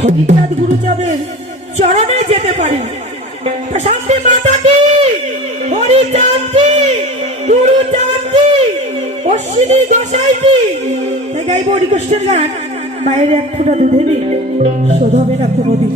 হরিচাঁদ গুরুচাঁদের চরণে যেতে পারি। শান্তি মাতা কি হরিচাঁদ কি গুরুচাঁদ কি অশ্বিনী গোসাই কি গাইব হরিকৃষ্ণের গান। মায়ের এক ফোঁটা দুধেরই শোধ হবে না কোনোদিন।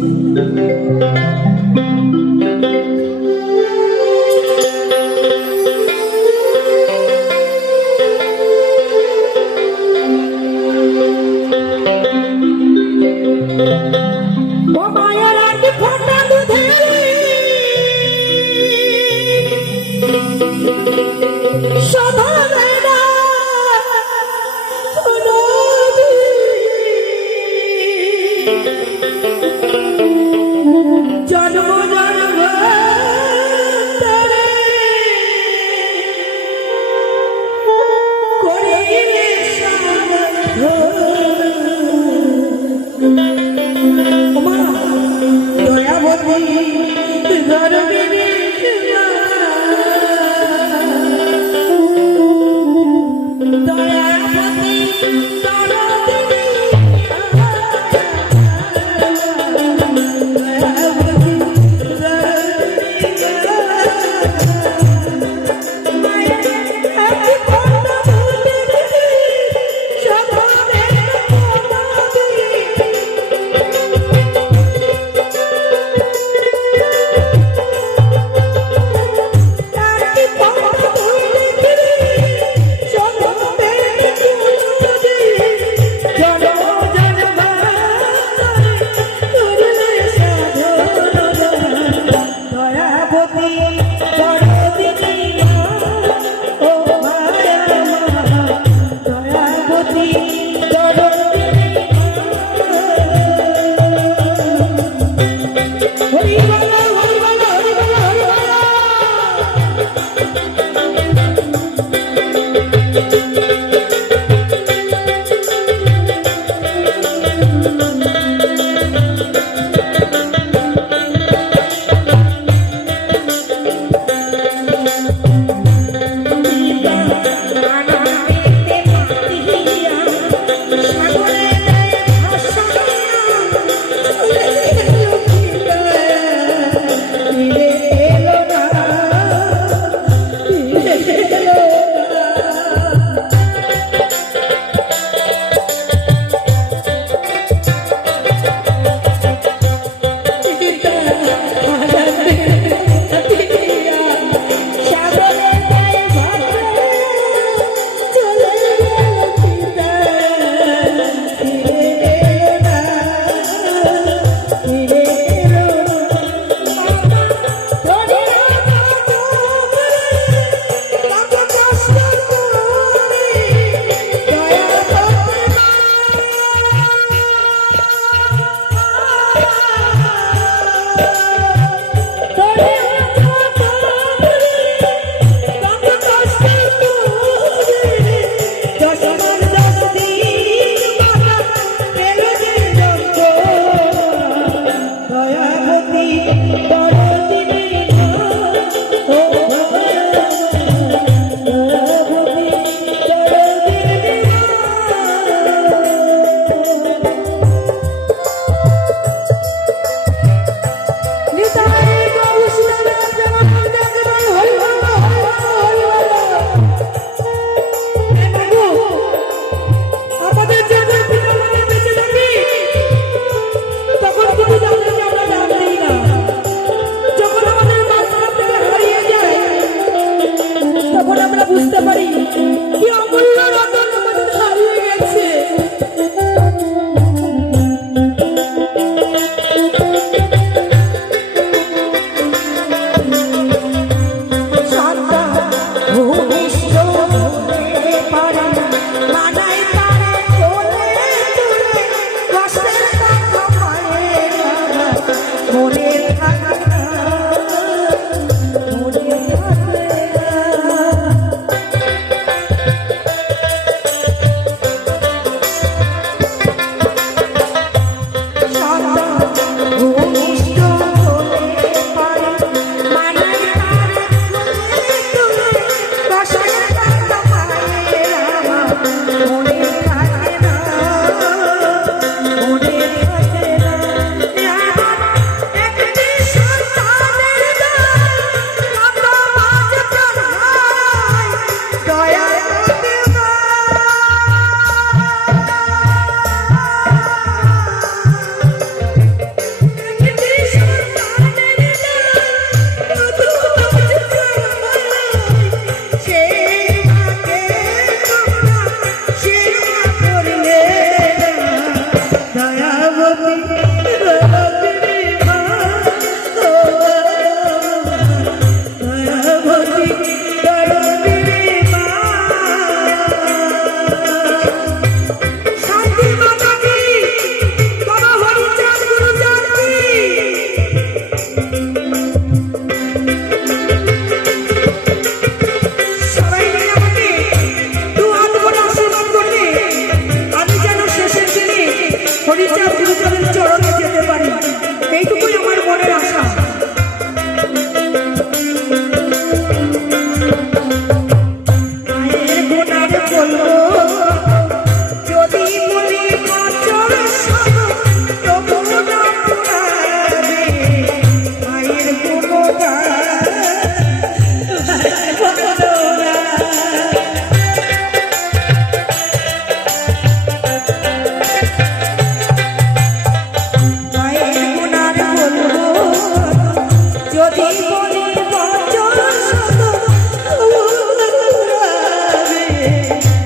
ver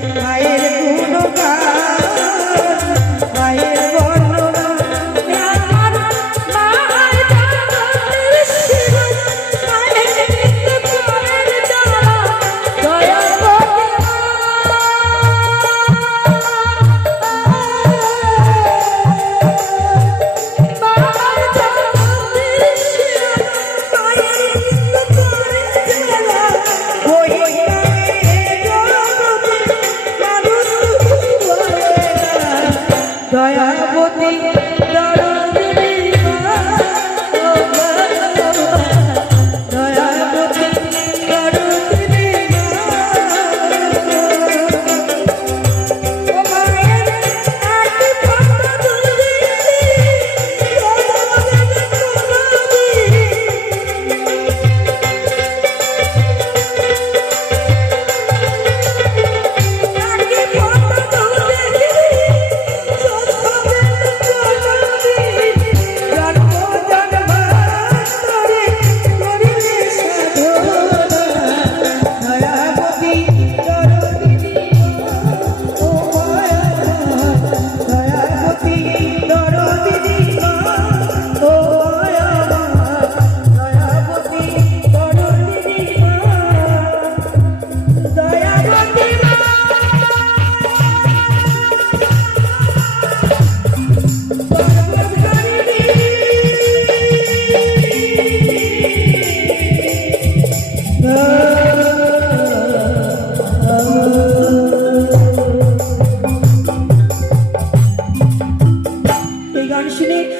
দয়াবতী দয়াবতী